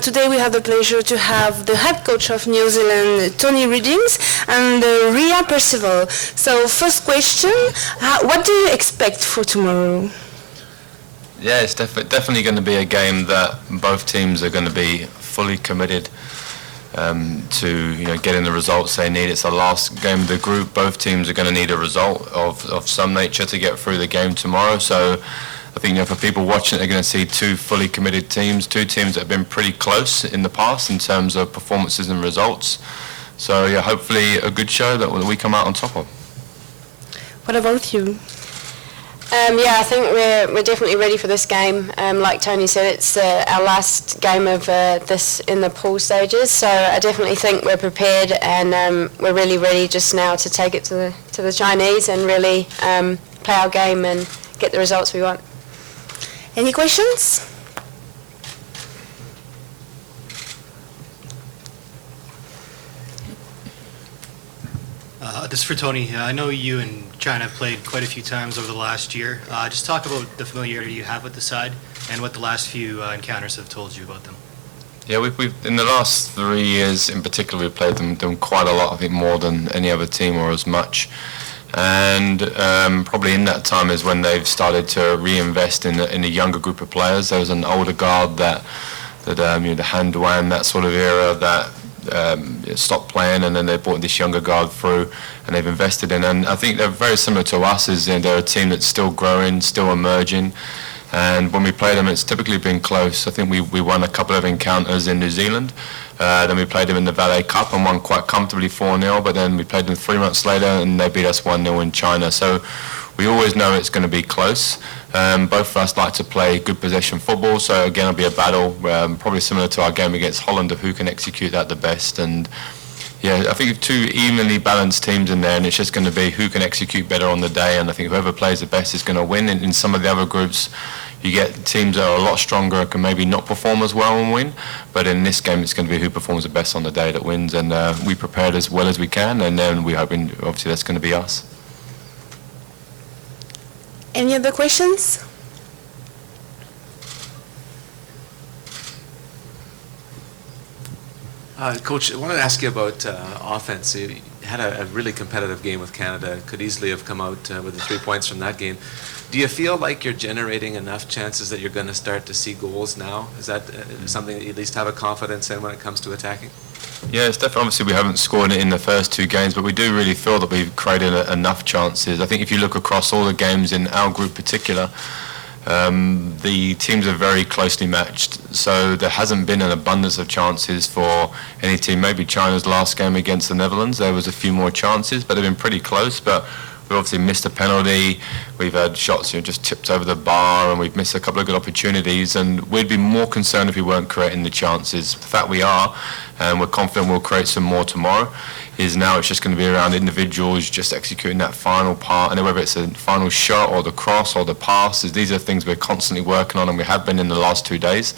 Today we have the pleasure to have the head coach of New Zealand, Tony Readings, and Ria Percival. So first question, what do you expect for tomorrow? Yeah, it's definitely going to be a game that both teams are going to be fully committed to getting the results they need. It's the last game of the group. Both teams are going to need a result of some nature to get through the game tomorrow. So I think for people watching, they're going to see two fully committed teams, two teams that have been pretty close in the past in terms of performances and results. So yeah, hopefully a good show that we come out on top of. What about you? Yeah, I think we're definitely ready for this game. Like Tony said, it's our last game of this in the pool stages, so I definitely think we're prepared and we're really ready just now to take it to the Chinese and really play our game and get the results we want. Any questions? This is for Tony. I know you and China have played quite a few times over the last year. Just talk about the familiarity you have with the side and what the last few encounters have told you about them. Yeah, we've in the last 3 years in particular, we've played them quite a lot, I think more than any other team or as much. And probably in that time is when they've started to reinvest in a younger group of players. There was an older guard that the Han Duan, that sort of era that stopped playing, and then they brought this younger guard through and they've invested in. And I think they're very similar to us, is they're a team that's still growing, still emerging. And when we play them, it's typically been close. I think we won a couple of encounters in New Zealand. Then we played them in the Valet Cup and won quite comfortably 4-0, but then we played them 3 months later and they beat us 1-0 in China. So we always know it's going to be close. Both of us like to play good possession football, so again it'll be a battle, probably similar to our game against Holland, of who can execute that the best. And yeah, I think two evenly balanced teams in there, and it's just going to be who can execute better on the day, and I think whoever plays the best is going to win. In some of the other groups, you get teams that are a lot stronger and can maybe not perform as well and win, but in this game it's going to be who performs the best on the day that wins, and we prepared as well as we can, and then we're hoping obviously that's going to be us. Any other questions? Coach, I wanted to ask you about offense. You had a really competitive game with Canada. Could easily have come out with the 3 points from that game. Do you feel like you're generating enough chances that you're going to start to see goals now? Is that something that you at least have a confidence in when it comes to attacking? Yeah, it's definitely, obviously we haven't scored it in the first 2 games, but we do really feel that we've created enough chances. I think if you look across all the games in our group particular, the teams are very closely matched, so there hasn't been an abundance of chances for any team. Maybe China's last game against the Netherlands, there was a few more chances, but they've been pretty close. But we obviously missed a penalty, we've had shots just tipped over the bar, and we've missed a couple of good opportunities, and we'd be more concerned if we weren't creating the chances. The fact we are, and we're confident we'll create some more tomorrow, is now it's just going to be around individuals just executing that final part, and whether it's a final shot or the cross or the pass, these are things we're constantly working on, and we have been in the last 2 days.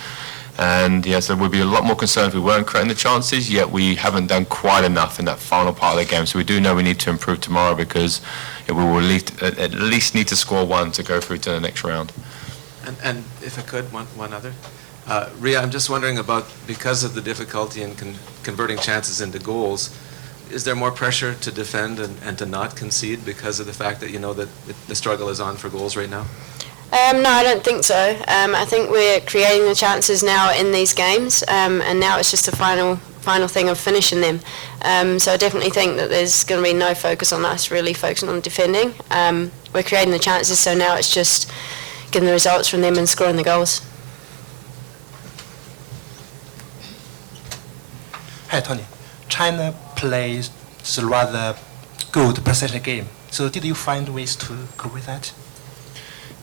And yeah, so we'd be a lot more concerned if we weren't creating the chances, yet we haven't done quite enough in that final part of the game. So we do know we need to improve tomorrow, because we will at least need to score 1 to go through to the next round. And if I could, one other. Ria, I'm just wondering about, because of the difficulty in converting chances into goals, is there more pressure to defend and to not concede because of the fact that you know that the struggle is on for goals right now? No, I don't think so. I think we're creating the chances now in these games, and now it's just a final thing of finishing them. So I definitely think that there's going to be no focus on us really focusing on defending. We're creating the chances, so now it's just getting the results from them and scoring the goals. Hi, Tony. China plays a rather good possession game. So did you find ways to cope with that?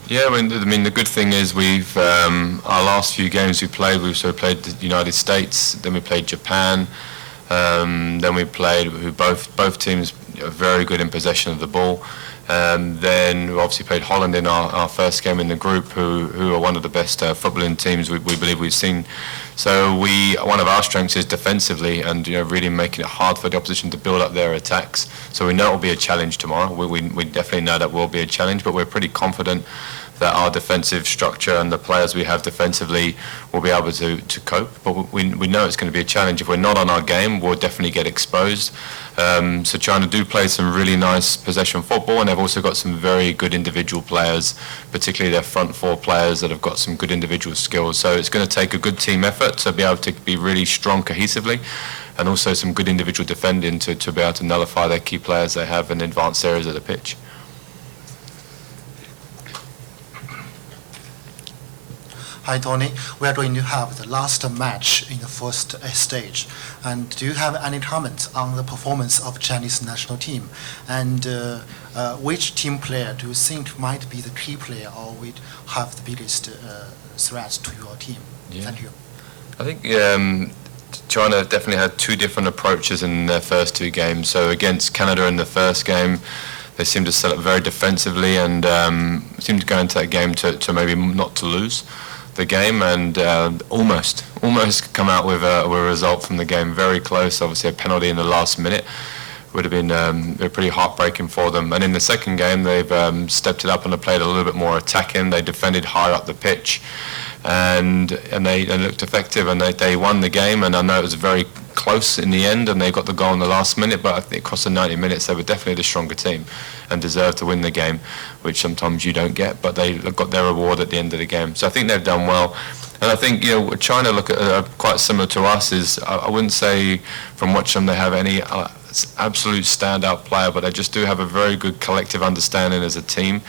Yeah, I mean the good thing is we've our last few games we've played the United States, then we played Japan, then we played both teams are very good in possession of the ball. Then we obviously played Holland in our first game in the group, who are one of the best footballing teams we believe we've seen. So one of our strengths is defensively, and really making it hard for the opposition to build up their attacks. So we know it will be a challenge tomorrow. We definitely know that will be a challenge, but we're pretty confident that our defensive structure and the players we have defensively will be able to cope. But we know it's going to be a challenge. If we're not on our game, we'll definitely get exposed. So China do play some really nice possession football, and they've also got some very good individual players, particularly their front four players that have got some good individual skills. So it's going to take a good team effort to be able to be really strong cohesively, and also some good individual defending to be able to nullify their key players they have in advanced areas of the pitch. Hi Tony, we are going to have the last match in the first stage. And do you have any comments on the performance of Chinese national team? And which team player do you think might be the key player or would have the biggest threat to your team? Yeah. Thank you. I think China definitely had two different approaches in their first two games. So against Canada in the first game, they seemed to set up very defensively and seemed to go into that game to maybe not to lose the game, and almost come out with a result from the game. Very close. Obviously a penalty in the last minute would have been pretty heartbreaking for them. And in the second game, they've stepped it up and they played a little bit more attacking. They defended higher up the pitch, and they looked effective, and they won the game. And I know it was very close in the end, and they got the goal in the last minute, but I think across the 90 minutes they were definitely the stronger team and deserved to win the game, which sometimes you don't get, but they got their reward at the end of the game. So I think they've done well. And I think, China look at quite similar to us. Is I wouldn't say from watching them they have any absolute standout player, but they just do have a very good collective understanding as a team.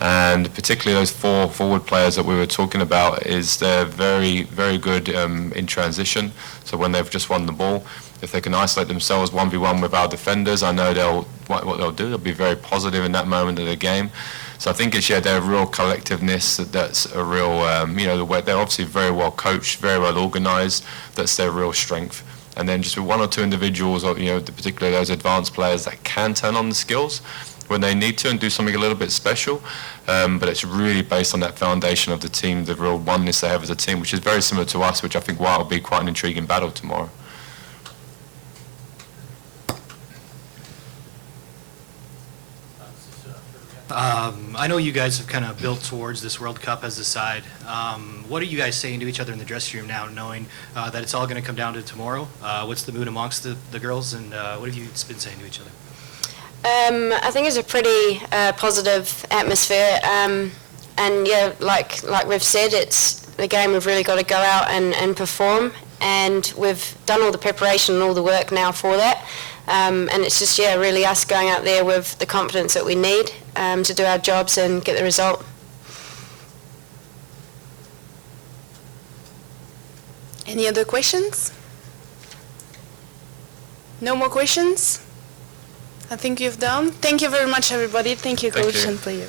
And particularly those four forward players that we were talking about, is they're very, very good in transition. So when they've just won the ball, if they can isolate themselves 1v1 with our defenders, I know what they'll do. They'll be very positive in that moment of the game. So I think it's their real collectiveness that's a real, they're obviously very well coached, very well organised. That's their real strength. And then just with one or two individuals, or particularly those advanced players that can turn on the skills when they need to and do something a little bit special. But it's really based on that foundation of the team, the real oneness they have as a team, which is very similar to us, which I think will be quite an intriguing battle tomorrow. I know you guys have kind of built towards this World Cup as a side. What are you guys saying to each other in the dressing room now, knowing that it's all going to come down to tomorrow? What's the mood amongst the girls, and what have you been saying to each other? I think it's a pretty positive atmosphere, and yeah, like we've said, it's the game we've really got to go out and perform, and we've done all the preparation and all the work now for that, and it's just really us going out there with the confidence that we need to do our jobs and get the result. Any other questions? No more questions? I think you've done. Thank you very much, everybody. Thank you, Thank coach you. and player.